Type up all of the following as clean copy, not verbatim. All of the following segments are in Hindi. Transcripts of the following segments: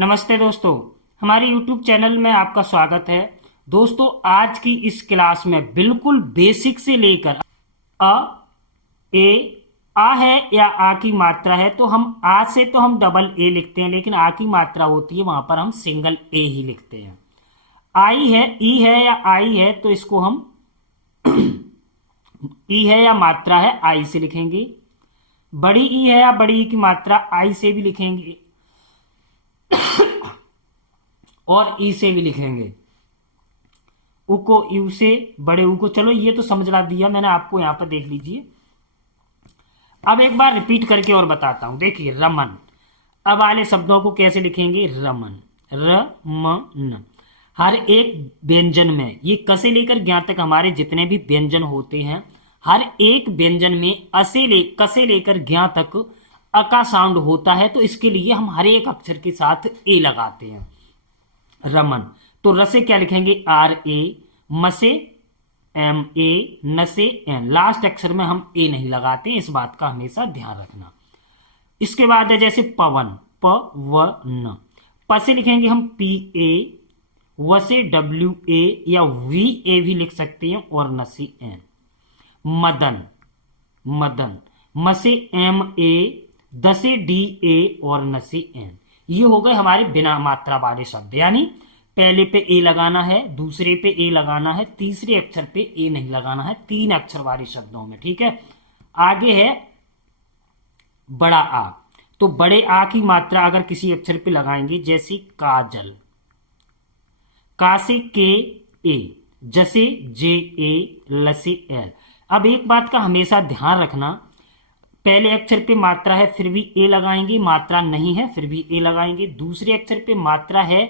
नमस्ते दोस्तों, हमारे YouTube चैनल में आपका स्वागत है। दोस्तों, आज की इस क्लास में बिल्कुल बेसिक से लेकर अ ए आ है या आ की मात्रा है तो हम आ से तो हम डबल ए लिखते हैं, लेकिन आ की मात्रा होती है वहां पर हम सिंगल ए ही लिखते हैं। आई है, ई है या आई है तो इसको हम ई है या मात्रा है आई से लिखेंगे। बड़ी ई है या बड़ी ई की मात्रा आई से भी लिखेंगे और ई से भी लिखेंगे। उ को यू से, बड़े उ को, चलो ये तो समझला दिया मैंने आपको, यहां पर देख लीजिए। अब एक बार रिपीट करके और बताता हूं। देखिए, रमन, अब वाले शब्दों को कैसे लिखेंगे? रमन, रमन। हर एक व्यंजन में, ये क से लेकर ज्ञ तक हमारे जितने भी व्यंजन होते हैं, हर एक व्यंजन में क से लेकर ज्ञ तक अ का साउंड होता है, तो इसके लिए हम हर एक अक्षर के साथ ए लगाते हैं। रमन, तो र से क्या लिखेंगे? आर ए, म से एम ए, न से एन। लास्ट अक्षर में हम ए नहीं लगाते, इस बात का हमेशा ध्यान रखना। इसके बाद है जैसे पवन, प व न। प से लिखेंगे हम पी ए, व से डब्ल्यू ए या वी ए भी लिख सकते हैं, और न से एन। मदन, मदन, म से एम ए, द से डी ए और न से एन। ये हो गए हमारे बिना मात्रा वाले शब्द, यानी पहले पे ए लगाना है, दूसरे पे ए लगाना है, तीसरे अक्षर पे ए नहीं लगाना है, तीन अक्षर वाले शब्दों में। ठीक है, आगे है बड़ा आ। तो बड़े आ की मात्रा अगर किसी अक्षर पे लगाएंगे, जैसे काजल, का से के ए, जसे जे ए, ल से एल। अब एक बात का हमेशा ध्यान रखना, पहले अक्षर पे मात्रा है फिर भी ए लगाएंगे, मात्रा नहीं है फिर भी ए लगाएंगे। दूसरे अक्षर पे मात्रा है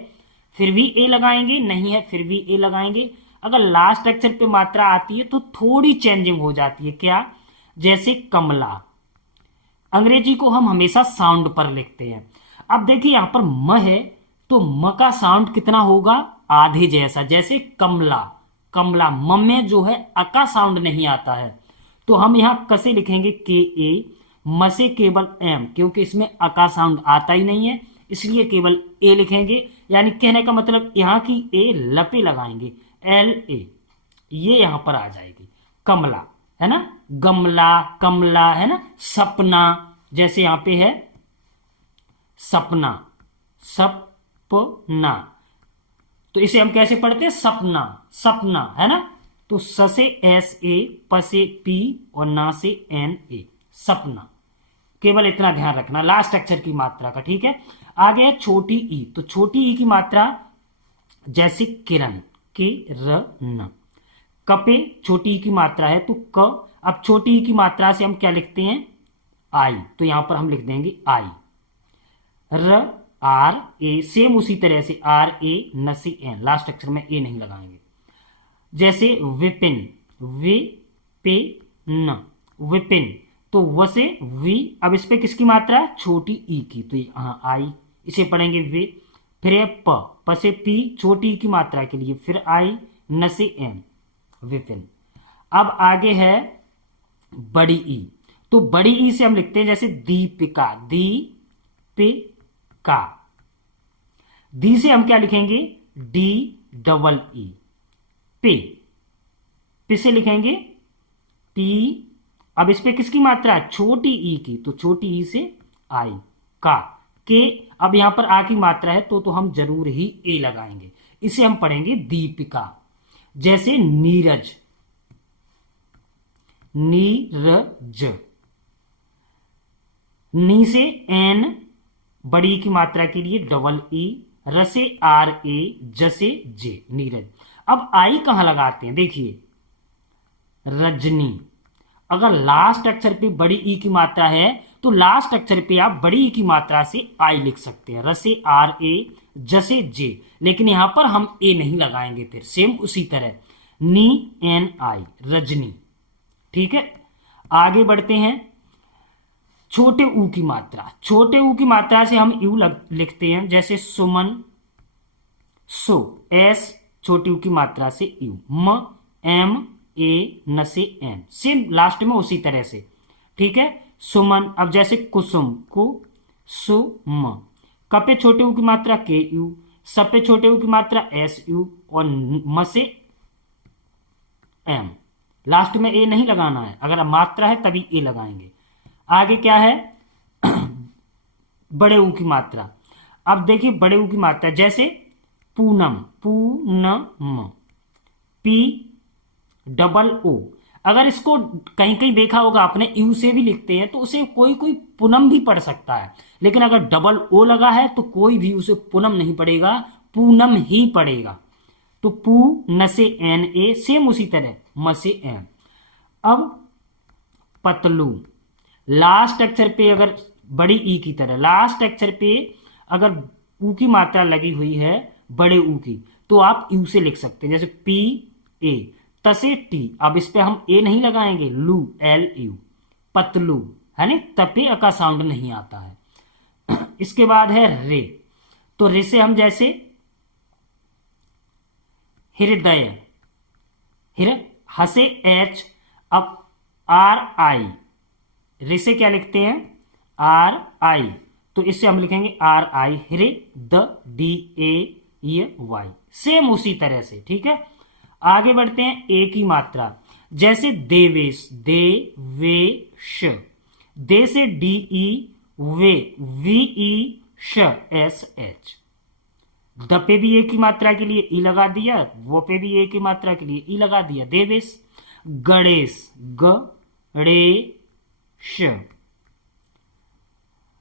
फिर भी ए लगाएंगे, नहीं है फिर भी ए लगाएंगे। अगर लास्ट अक्षर पे मात्रा आती है तो थोड़ी चेंजिंग हो जाती है। क्या? जैसे कमला, अंग्रेजी को हम हमेशा साउंड पर लिखते हैं। अब देखिए यहां पर म है, तो म का साउंड कितना होगा? आधे जैसा। जैसे कमला, कमला, म में जो है अ का साउंड नहीं आता है, तो हम यहां क से लिखेंगे के ए, म से केवल एम, क्योंकि इसमें अ का साउंड आता ही नहीं है, इसलिए केवल ए लिखेंगे। यानी कहने का मतलब यहां की ए लपे लगाएंगे, एल ए, ये यहां पर आ जाएगी। कमला है ना, गमला, कमला है ना। सपना, जैसे यहां पे है सपना, सपना, तो इसे हम कैसे पढ़ते हैं? सपना, सपना है ना। तो स से एस ए, प से पी और ना से एन ए, सपना। केवल इतना ध्यान रखना लास्ट अक्षर की मात्रा का। ठीक है, आगे है छोटी ई। तो छोटी ई की मात्रा जैसे किरण, के र न। कपे छोटी ई की मात्रा है तो क। अब छोटी ई की मात्रा से हम क्या लिखते हैं? आई, तो यहां पर हम लिख देंगे आई। र आर ए, सेम उसी तरह से आर ए, न से एन, लास्ट अक्षर में ए नहीं लगाएंगे। जैसे विपिन, वे पे न, विपिन, तो व से वी। अब इस पे किसकी मात्रा है? छोटी ई की, तो यहां आई, इसे पढ़ेंगे वे। फिर है प से पी, छोटी ई की मात्रा के लिए, फिर आई, न से एन, विपिन। अब आगे है बड़ी ई। तो बड़ी ई से हम लिखते हैं जैसे दीपिका, दीपिका। दी से हम क्या लिखेंगे? डी डबल ई, पे। पे से लिखेंगे पी। अब इस पे किसकी मात्रा है? छोटी ई की, तो छोटी ई से आई, का, के। अब यहां पर आ की मात्रा है तो हम जरूर ही ए लगाएंगे, इसे हम पढ़ेंगे दीपिका। जैसे नीरज, नीरज। नी से एन, बड़ी की मात्रा के लिए डबल ई, र से आर ए, ज से जे, नीरज। अब आई कहां लगाते हैं? देखिए, रजनी। अगर लास्ट अक्षर पे बड़ी ई की मात्रा है तो लास्ट अक्षर पे आप बड़ी ई की मात्रा से आई लिख सकते हैं, र से आर ए, ज से जे। लेकिन यहां पर हम ए नहीं लगाएंगे, फिर सेम उसी तरह नी एन आई, रजनी। ठीक है, आगे बढ़ते हैं। छोटे ऊ की मात्रा, छोटे ऊ की मात्रा से हम यू लिखते हैं, जैसे सुमन, सो, एस छोटी ऊ की मात्रा से यू, म एम ए, न से एन, सेम लास्ट में उसी तरह से। ठीक है, सुमन। अब जैसे कुसुम, कुसुम, क पे छोटे ऊ की मात्रा के यू, स पे छोटे ऊ की मात्रा एस यू, और म से एम। लास्ट में ए नहीं लगाना है, अगर मात्रा है तभी ए लगाएंगे। आगे क्या है? बड़े ऊ की मात्रा। अब देखिए बड़े ऊ की मात्रा, जैसे Poonam, Poonam, P double O. अगर इसको कहीं कहीं देखा होगा आपने, यू से भी लिखते हैं तो उसे कोई कोई पूनम भी पढ़ सकता है, लेकिन अगर डबल ओ लगा है तो कोई भी उसे पूनम नहीं पढ़ेगा, पूनम ही पढ़ेगा। तो पू न से एन ए, सेम उसी तरह म से एम। अब पतलू, लास्ट अक्षर पे अगर बड़ी ई की तरह लास्ट अक्षर पे अगर ऊ की मात्रा लगी हुई है बड़े ऊ की, तो आप यू से लिख सकते हैं, जैसे पी ए। तसे टी, अब इस पे हम ए नहीं लगाएंगे, लू एल यू, पतलू, है ना, तपे अ का साउंड नहीं आता है। इसके बाद है रे, तो रे से हम जैसे हृदय, हसे एच, अब आर आई, रे से क्या लिखते हैं? आर आई, तो इससे हम लिखेंगे R I, the D A Y, same उसी तरह से। ठीक है, आगे बढ़ते हैं ए की मात्रा, जैसे देवेश, देवेश, दे से डी ई, वे, वी ई श एस एच। द पे भी ए की मात्रा के लिए ई लगा दिया, वो पे भी ए की मात्रा के लिए ई लगा दिया, देवेश। गणेश, गणेश,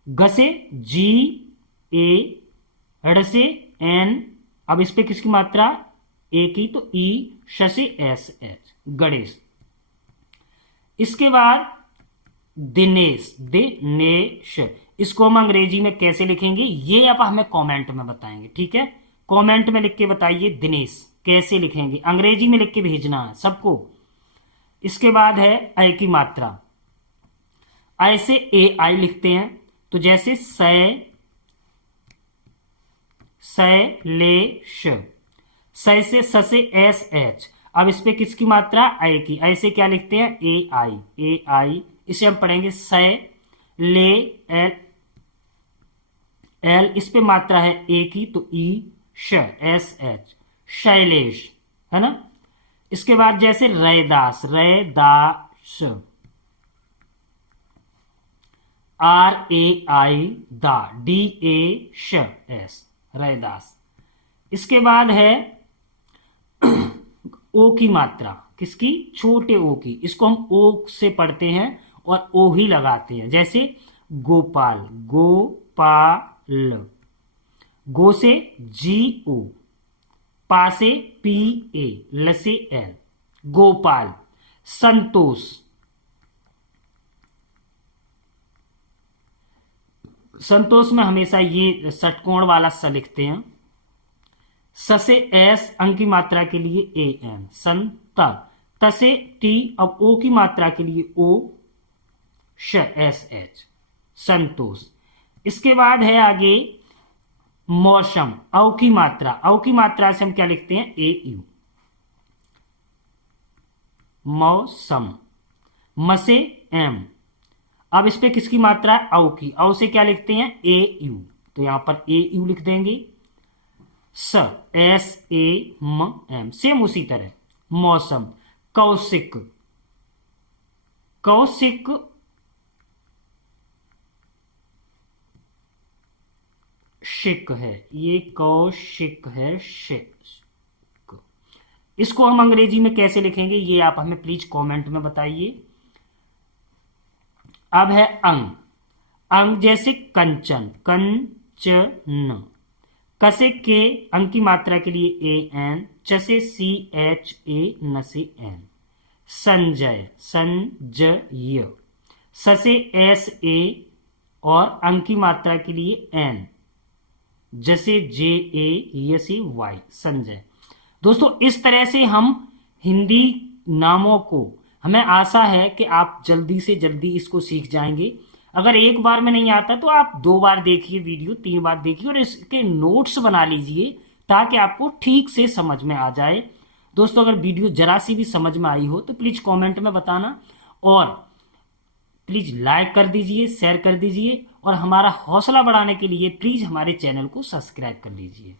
ग से जी ए, ड़ से एन, अब इस पे किसकी मात्रा? ए की, तो ई, श से एस एच, गणेश। इसके बाद दिनेश, दिनेश, इसको हम अंग्रेजी में कैसे लिखेंगे ये आप हमें कमेंट में बताएंगे। ठीक है, कमेंट में लिख के बताइए दिनेश कैसे लिखेंगे, अंग्रेजी में लिख के भेजना है सबको। इसके बाद है अ की मात्रा, अ से ए आई लिखते हैं, तो जैसे सैलेश, सै से स से एस एच, अब इस पे किसकी मात्रा? आई की, ऐसे क्या लिखते हैं? ए आई, ए आई, इसे हम पढ़ेंगे सै ले एल, एल इस पे मात्रा है ए की, तो ई श एस एच, शैलेश, है ना। इसके बाद जैसे रैदास, रैदास, आर ए आई दा, डी ए श एस, रैदास। इसके बाद है ओ की मात्रा, किसकी? छोटे ओ की, इसको हम ओ से पढ़ते हैं और ओ ही लगाते हैं, जैसे गोपाल, गोपाल, गो से जी ओ, पा से पी ए, ल से एल, गोपाल। संतोष, संतोष में हमेशा ये षटकोण वाला स लिखते हैं, स से एस, अंक की मात्रा के लिए ए एन, संत, त से टी, अब ओ की मात्रा के लिए ओ श एस एच, संतोष। इसके बाद है आगे मौसम, औ की मात्रा, औ की मात्रा से हम क्या लिखते हैं? ए यू, मौसम। म से एम, अब इस पे किसकी मात्रा है? औ की, औ से क्या लिखते हैं? ए यू, तो यहां पर ए यू लिख देंगे। स एस ए म एम, सेम उसी तरह मौसम। कौशिक, कौशिक, शिक है, ये कौशिक है, शिक। इसको हम अंग्रेजी में कैसे लिखेंगे ये आप हमें प्लीज कमेंट में बताइए। अब है अंग, अंग जैसे कंचन, कंचन, क से के, अंग की मात्रा के लिए ए एन, च से सी एच ए, न से एन। संजय, संजय, स से एस ए और अंग की मात्रा के लिए एन, जैसे जे ए, य से वाई, संजय। दोस्तों इस तरह से हम हिंदी नामों को, हमें आशा है कि आप जल्दी से जल्दी इसको सीख जाएंगे। अगर एक बार में नहीं आता तो आप 2 बार देखिए वीडियो, 3 बार देखिए और इसके नोट्स बना लीजिए ताकि आपको ठीक से समझ में आ जाए। दोस्तों अगर वीडियो जरा सी भी समझ में आई हो तो प्लीज कमेंट में बताना और प्लीज लाइक कर दीजिए, शेयर कर दीजिए और हमारा हौसला बढ़ाने के लिए प्लीज हमारे चैनल को सब्सक्राइब कर लीजिए।